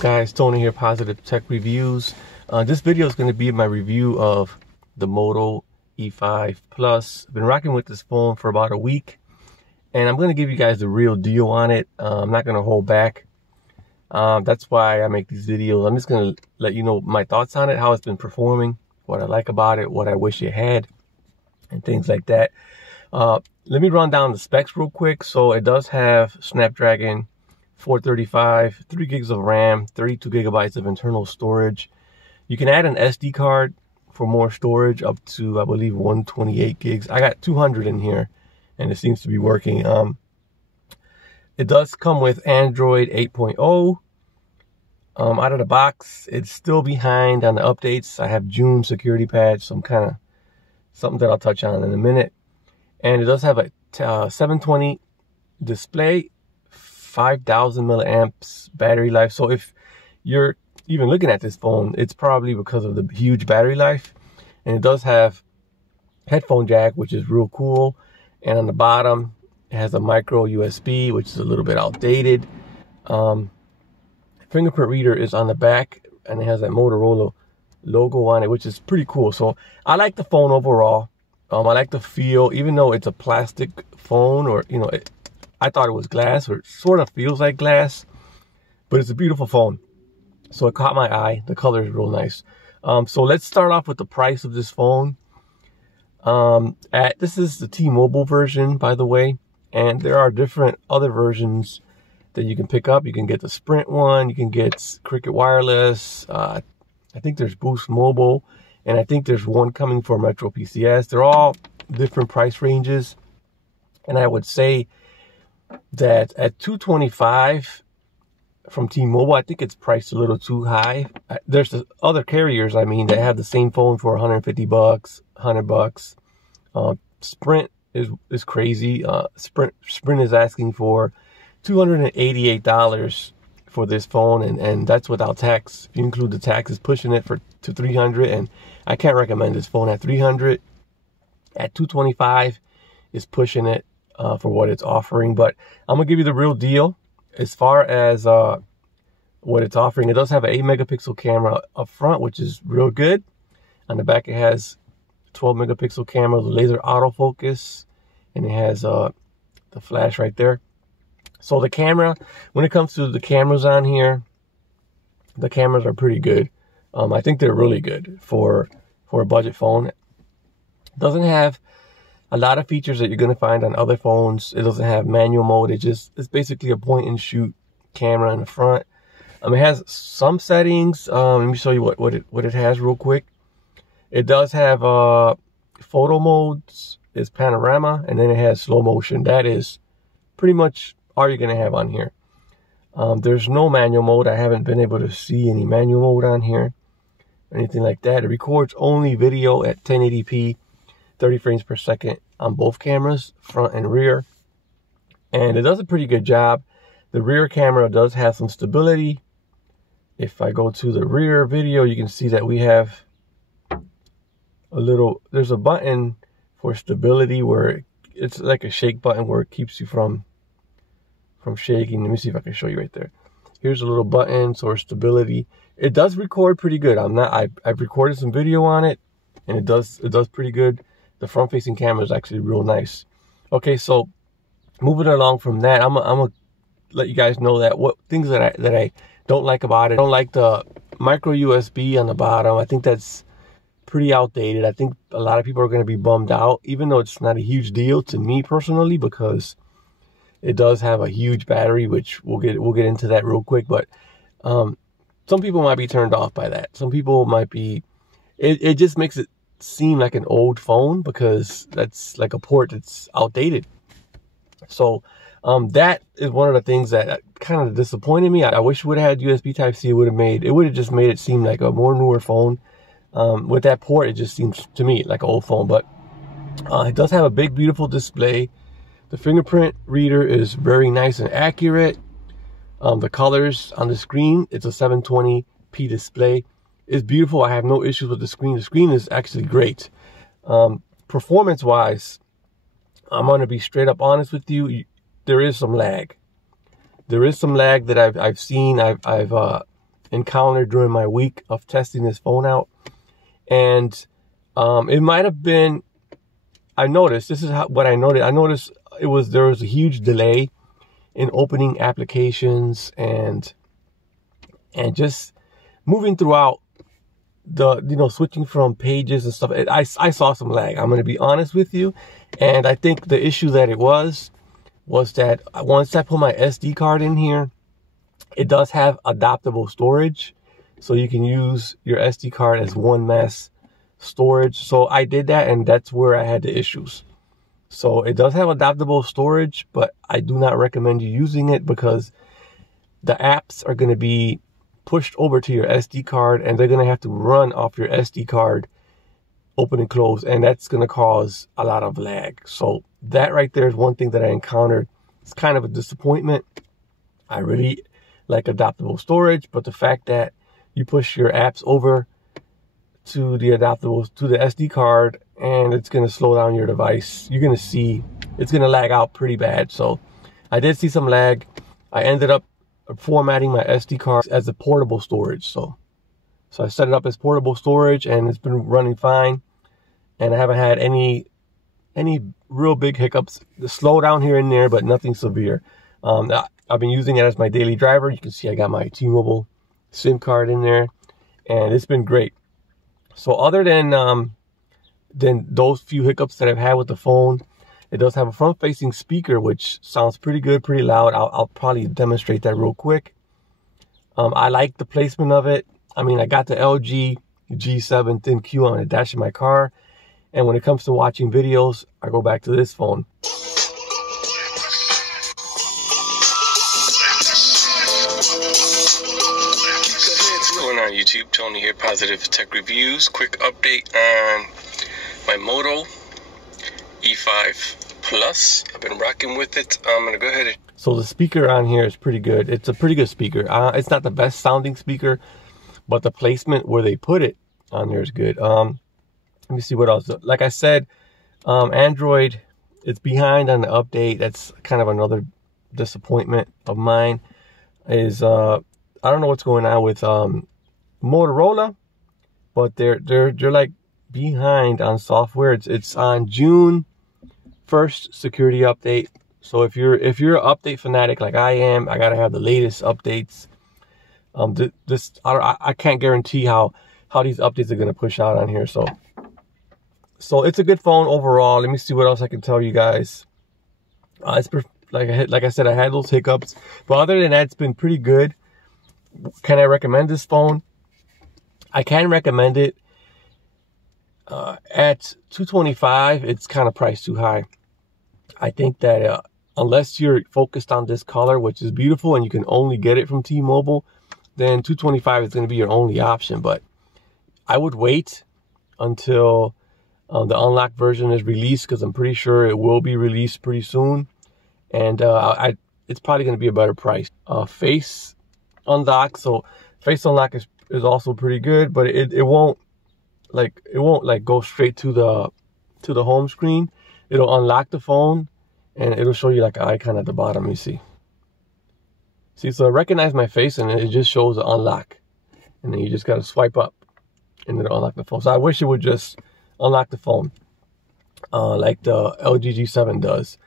Guys, Tony here, Positive Tech Reviews. This video is going to be my review of the Moto E5 Plus. I've been rocking with this phone for about a week, and I'm going to give you guys the real deal on it. I'm not going to hold back. That's why I make these videos. I'm just going to let you know my thoughts on it, how it's been performing, what I like about it, what I wish it had, and things like that. Let me run down the specs real quick. So it does have Snapdragon 435, 3 gigs of RAM, 32 gigabytes of internal storage. You can add an SD card for more storage up to, I believe, 128 gigs. I got 200 in here, and it seems to be working. It does come with Android 8.0. Out of the box, it's still behind on the updates. I have June security patch, some kind of something that I'll touch on in a minute. And it does have a 720 display, 5,000 milliamps battery life. So if you're even looking at this phone, it's probably because of the huge battery life. And it does have headphone jack, which is real cool. And on the bottom, it has a micro USB, which is a little bit outdated. Fingerprint reader is on the back, and it has that Motorola logo on it, which is pretty cool. So I like the phone overall. I like the feel, even though it's a plastic phone, or I thought it was glass, or it sort of feels like glass, but it's a beautiful phone. So it caught my eye. The color is real nice. So let's start off with the price of this phone. This is the T-Mobile version, by the way, and there are different other versions that you can pick up. You can get the Sprint one, you can get Cricket Wireless. I think there's Boost Mobile, and I think there's one coming for Metro PCS. They're all different price ranges, and I would say that at $225 from T-Mobile, I think it's priced a little too high. There's the other carriers, that have the same phone for $150, $100. Sprint is crazy. Sprint is asking for $288 for this phone, and that's without tax. If you include the tax, it's pushing it to $300, and I can't recommend this phone at $300. At $225, is pushing it for what it's offering. But I'm gonna give you the real deal as far as what it's offering. It does have an 8 megapixel camera up front, which is real good. On the back, it has 12 megapixel camera, laser autofocus, and it has the flash right there. So the camera, when it comes to the cameras on here, the cameras are pretty good. I think they're really good for a budget phone. It doesn't have a lot of features that you're going to find on other phones. It doesn't have manual mode. It's basically a point and shoot camera in the front. It has some settings. Let me show you what it has real quick. It does have photo modes. It's panorama, and then it has slow motion. That is pretty much all you're going to have on here. There's no manual mode. I haven't been able to see any manual mode on here, anything like that. It records only video at 1080p, 30 frames per second on both cameras, front and rear. And it does a pretty good job. The rear camera does have some stability. If I go to the rear video, you can see that we have there's a button for stability where it's like a shake button where it keeps you from shaking. Let me see if I can show you right there. Here's a little button for stability. It does record pretty good. I've recorded some video on it, and it does pretty good. The front facing camera is actually real nice. Okay, so moving along from that, I'm gonna let you guys know that what things that I don't like about it. I don't like the micro USB on the bottom. I think that's pretty outdated. I think a lot of people are going to be bummed out, even though it's not a huge deal to me personally, because it does have a huge battery, which we'll get into that real quick. But some people might be turned off by that. Some people might be. It just makes it seem like an old phone, because that's like a port that's outdated. So that is one of the things that kind of disappointed me. I wish it would have had USB Type-C. It would have just made it seem like a more newer phone. With that port, it just seems to me like an old phone. But it does have a big, beautiful display. The fingerprint reader is very nice and accurate. The colors on the screen, it's a 720p display. It's beautiful. I have no issues with the screen. The screen is actually great. Performance-wise, I'm going to be straight up honest with you. There is some lag. There is some lag that I've seen. I've encountered during my week of testing this phone out. And it might have been, I noticed, this is what I noticed. I noticed there was a huge delay in opening applications and just moving throughout the, switching from pages and stuff. I saw some lag. I'm going to be honest with you. And I think the issue that it was that once I put my SD card in here, it does have adaptable storage. So you can use your SD card as one mass storage. So I did that, and that's where I had the issues. So it does have adaptable storage, but I do not recommend you using it because the apps are going to be pushed over to your SD card, and they're going to have to run off your SD card, open and close, and that's going to cause a lot of lag. So that right there is one thing that I encountered. It's kind of a disappointment. I really like adaptable storage, but the fact that you push your apps over to the SD card, and it's going to slow down your device, you're going to see it's going to lag out pretty bad. So I did see some lag. I ended up formatting my SD card as a portable storage. So I set it up as portable storage, and it's been running fine. And I haven't had any real big hiccups. The slowdown here and there, but nothing severe. I've been using it as my daily driver. You can see I got my T-Mobile SIM card in there, and it's been great. So other than those few hiccups that I've had with the phone, it does have a front-facing speaker, which sounds pretty good, pretty loud. I'll probably demonstrate that real quick. I like the placement of it. I mean, I got the LG G7 Thin Q on the dash of my car. And when it comes to watching videos, I go back to this phone. What's going on YouTube? Tony here, Positive Tech Reviews. Quick update on my Moto E5 Plus. I've been rocking with it. I'm going to go ahead and... So the speaker on here is pretty good. It's a pretty good speaker. It's not the best sounding speaker, but the placement where they put it on there is good. Let me see what else. Like I said, Android, it's behind on the update. That's kind of another disappointment of mine. Is I don't know what's going on with Motorola, but they're like behind on software. It's on June 1st security update. So if you're an update fanatic like I am, I gotta have the latest updates. I can't guarantee how these updates are gonna push out on here. So it's a good phone overall. Let me see what else I can tell you guys. Like I said, I had those hiccups, but other than that, it's been pretty good. Can I recommend this phone? I can recommend it. At $225, it's kind of priced too high. I think that unless you're focused on this color, which is beautiful, and you can only get it from T-Mobile, then $225 is going to be your only option. But I would wait until the unlocked version is released, because I'm pretty sure it will be released pretty soon. And it's probably going to be a better price. Face unlock, so face unlock is also pretty good, but it won't go straight to the home screen. It'll unlock the phone, and it'll show you like an icon at the bottom. You see, so I recognize my face, and it just shows the unlock, and then you just gotta swipe up, and it'll unlock the phone. So I wish it would just unlock the phone, like the LG G7 does.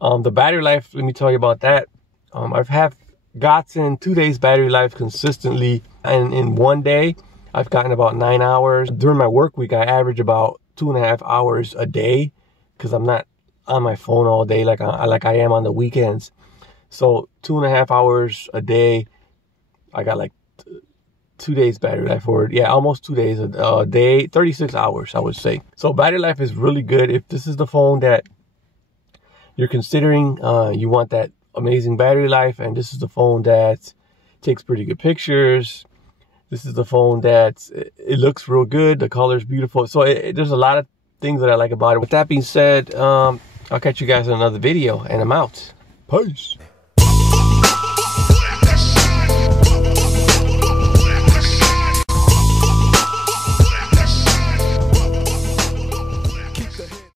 The battery life, let me tell you about that. I've gotten 2 days battery life consistently, and in 1 day, I've gotten about 9 hours. During my work week, I average about 2.5 hours a day, because I'm not on my phone all day like I am on the weekends. So 2.5 hours a day, I got like 2 days battery life, or yeah, almost 2 days a day, 36 hours, I would say. So battery life is really good. If this is the phone that you're considering, you want that amazing battery life, and this is the phone that takes pretty good pictures. This is the phone that it looks real good. The color is beautiful. So there's a lot of things that I like about it. With that being said, I'll catch you guys in another video, and I'm out. Peace.